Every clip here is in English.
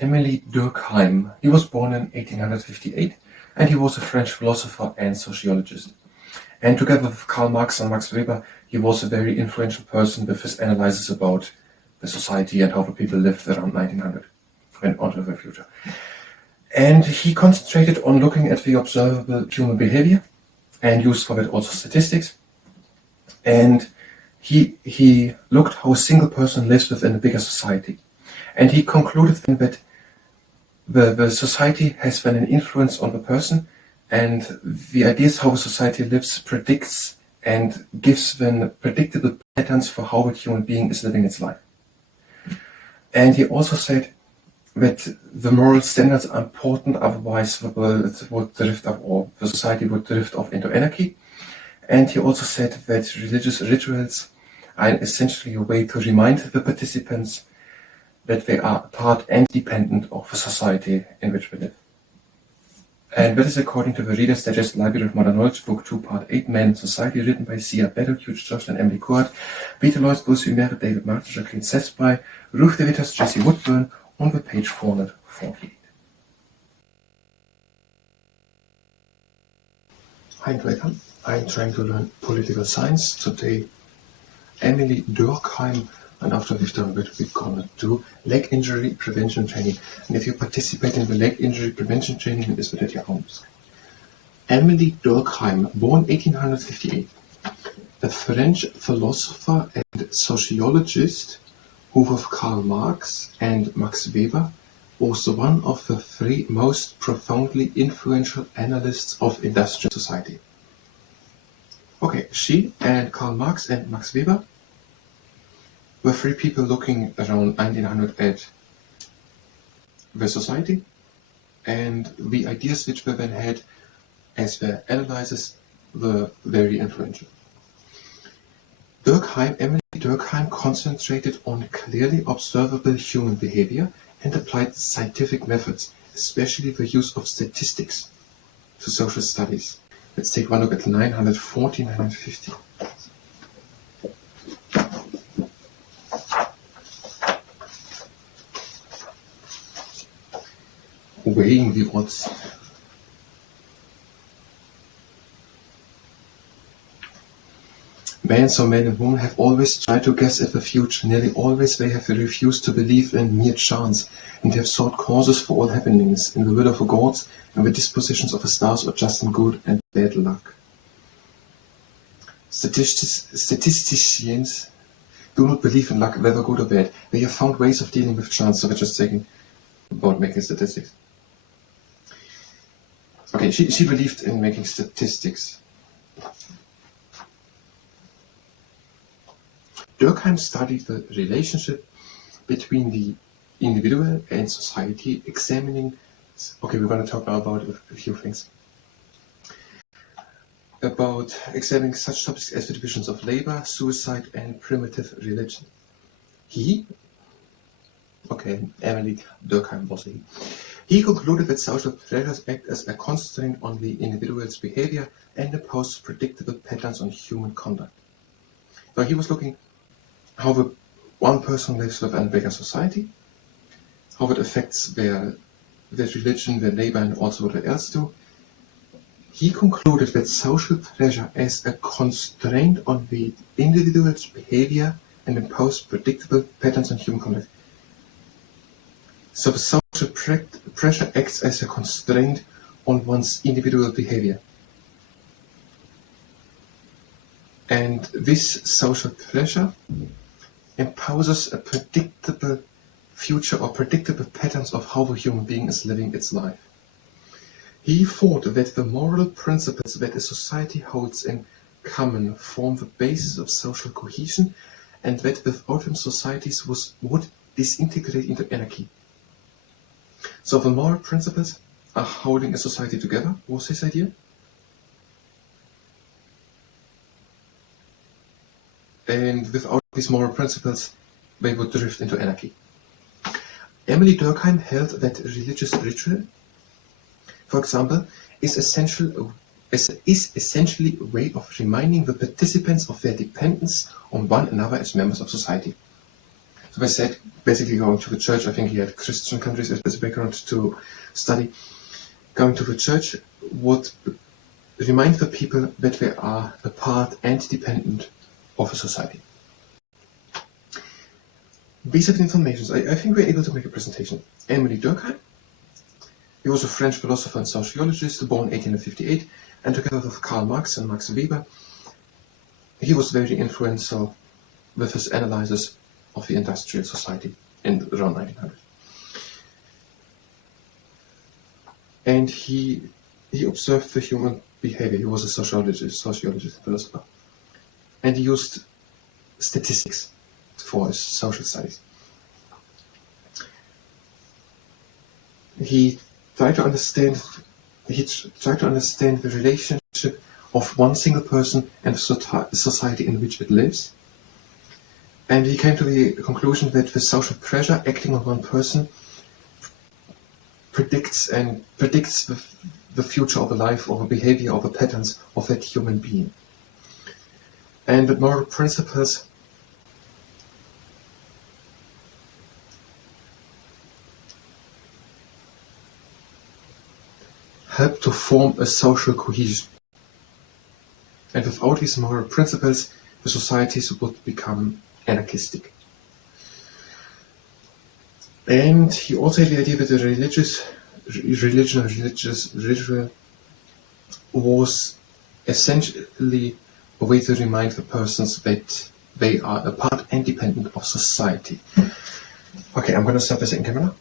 Emile Durkheim. He was born in 1858 and he was a French philosopher and sociologist. And together with Karl Marx and Max Weber, he was a very influential person with his analysis about the society and how the people lived around 1900 and onto the future. And he concentrated on looking at the observable human behavior and used for that also statistics. And he looked how a single person lives within a bigger society. And he concluded then that the society has then an influence on the person, and the ideas how the society lives predicts and gives them predictable patterns for how a human being is living its life. And he also said that the moral standards are important, otherwise the world would drift off, or the society would drift off into anarchy. And he also said that religious rituals are essentially a way to remind the participants that they are part and dependent of the society in which we live. And that is according to the Reader's Digest Library of Modern Knowledge, Book 2, Part 8, Man and Society, written by C.R. Beddoe, Hugh Josh, and Emily Court, Peter Loyce, Bruce Humere, David Martin, Jacqueline Sesby, Ruth De Vittas, Jesse Woodburn, on the page 448. Hi and welcome. I'm trying to learn political science. Today, Emile Durkheim, and after we've done that, we're gonna do leg injury prevention training. And if you participate in the leg injury prevention training, it's at your homes. Emile Durkheim, born 1858, a French philosopher and sociologist who, with Karl Marx and Max Weber, was one of the three most profoundly influential analysts of industrial society. Okay, she and Karl Marx and Max Weber were three people looking around 1900 at the society and the ideas which they then had as their analyses were very influential. Emile Durkheim concentrated on clearly observable human behavior and applied scientific methods, especially the use of statistics, to social studies. Let's take one look at 940, 950. Weighing the odds. Men and women have always tried to guess at the future. Nearly always they have refused to believe in mere chance, and have sought causes for all happenings in the will of the gods and the dispositions of the stars, or just in good and bad luck. Statisticians do not believe in luck, whether good or bad. They have found ways of dealing with chance, so we're just talking about making statistics. Okay, she believed in making statistics. Durkheim studied the relationship between the individual and society, examining... Okay, we're going to talk now about a few things. About examining such topics as the divisions of labor, suicide, and primitive religion. Emile Durkheim was he. He concluded that social pleasures act as a constraint on the individual's behavior and impose predictable patterns on human conduct. So he was looking how the one person lives within a bigger society, how it affects their religion, their labor, and also what else do. He concluded that social pleasure as a constraint on the individual's behavior and impose predictable patterns on human conduct. So the social pressure acts as a constraint on one's individual behavior. And this social pressure imposes a predictable future or predictable patterns of how the human being is living its life. He thought that the moral principles that a society holds in common form the basis of social cohesion, and that without them societies would disintegrate into anarchy. So the moral principles are holding a society together, was his idea. And without these moral principles, they would drift into anarchy. Emile Durkheim held that religious ritual, for example, is essentially a way of reminding the participants of their dependence on one another as members of society. So I said, basically going to the church. I think he had Christian countries as a background to study. Going to the church would remind the people that they are a part and dependent of a society. Basic information. I think we're able to make a presentation. Emile Durkheim. He was a French philosopher and sociologist, born 1858, and together with Karl Marx and Max Weber, he was very influential with his analysis of the industrial society in around 1900. And he observed the human behavior. He was a sociologist, philosopher. And he used statistics for his social studies. He tried to understand the relationship of one single person and the society in which it lives. And he came to the conclusion that the social pressure acting on one person predicts the future of the life or the behavior or the patterns of that human being. And that moral principles help to form a social cohesion. And without these moral principles, the societies would become anarchistic. And he also had the idea that the ritual was essentially a way to remind the persons that they are a part and dependent of society. Okay, I'm going to start the second camera.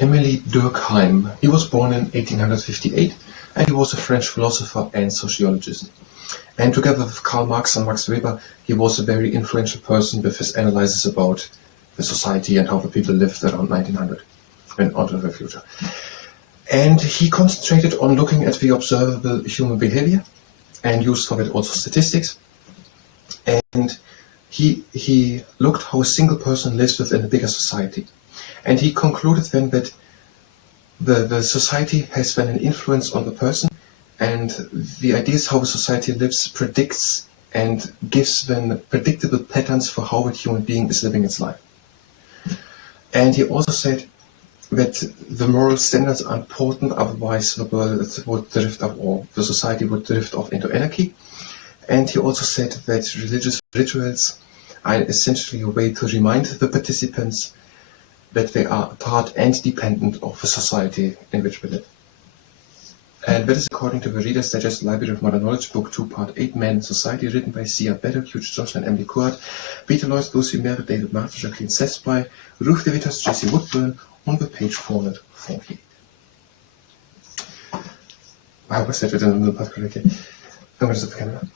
Emile Durkheim. He was born in 1858 and he was a French philosopher and sociologist. And together with Karl Marx and Max Weber, he was a very influential person with his analysis about the society and how the people lived around 1900 and onto the future. And he concentrated on looking at the observable human behavior and used for that also statistics. And he looked how a single person lives within a bigger society. And he concluded then that the society has then an influence on the person, and the ideas how a society lives predicts and gives them predictable patterns for how a human being is living its life. And he also said that the moral standards are important, otherwise the world would drift off, or the society would drift off into anarchy. And he also said that religious rituals are essentially a way to remind the participants that they are a part and dependent of the society in which we live. And that is according to the Reader's Digest Library of Modern Knowledge, Book 2, Part 8, Man and Society, written by C.R. Beddock, Hugh Josh and Emile, Peter Loyce, Lucy Merritt, David Martin, Jacqueline Sesby, Ruth DeVitas, Jesse Woodburn, on the page 448. I was said it in the part correctly. I'm going to stop the camera.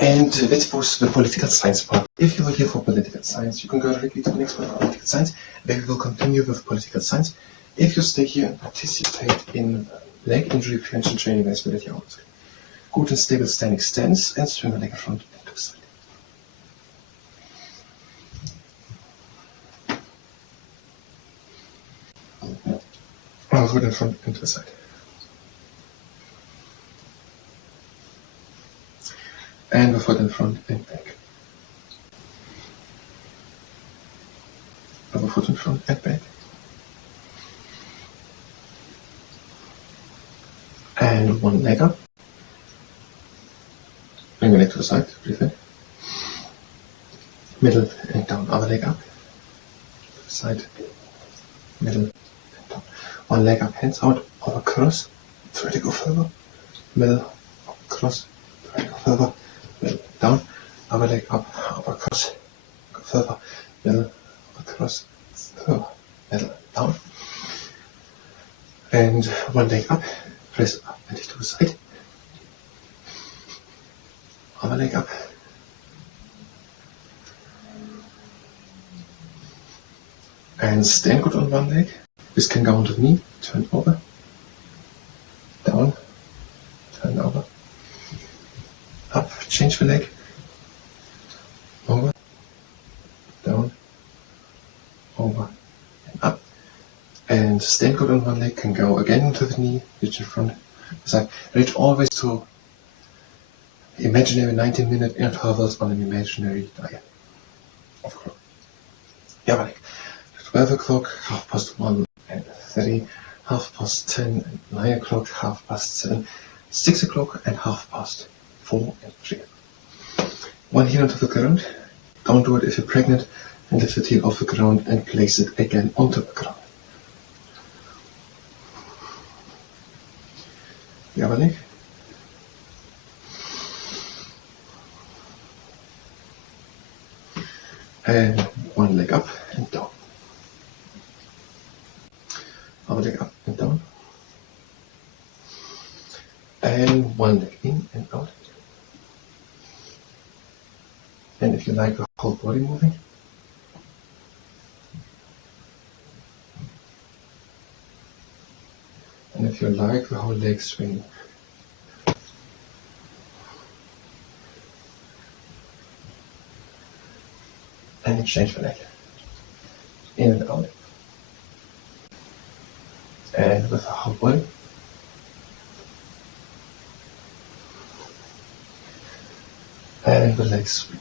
And that was the political science part. If you are here for political science, you can go directly to the next part of political science, where we will continue with political science. If you stay here and participate in leg injury prevention training, that's what you ask. Good and stable standing stance and swing the leg in front and to the side. Good in front and to the side. And the foot in front and back. Other foot in front and back. And one leg up. Bring the leg to the side, breathe in. Middle and down, other leg up. To the side, middle and down. One leg up, hands out, over cross, vertical further. Middle, cross, vertical further. Middle, down, other leg up, upper cross, further, middle, across, further, middle, down. And one leg up, press up and to the side. Other leg up. And stand good on one leg. This can go onto the knee, turn over, down, turn over, up, change the leg, over, down, over, and up. And stand good on one leg, can go again to the knee, reach in front, side. Reach always to imaginary 19-minute intervals on an imaginary dial. Of course. Yeah, but 12 o'clock, 1:30, 10:30, and 9 o'clock, 7:30, 6 o'clock, and 4:30, and 3. One heel onto the ground. Don't do it if you're pregnant, and lift the heel off the ground and place it again onto the ground. The other leg. And one leg up and down. Other leg up and down. And one leg in and out. And if you like the whole body moving. And if you like the whole leg swinging. And exchange the leg. In and out. And with the whole body. And the legs swing.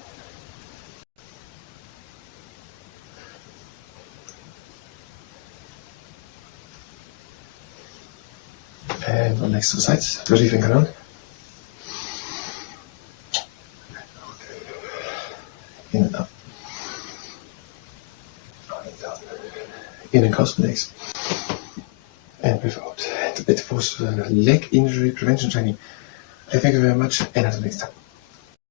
And the legs to the sides. Relieving around. In and up. In and cross the legs. And without. And it was leg injury prevention training. I thank you very much, and until next time.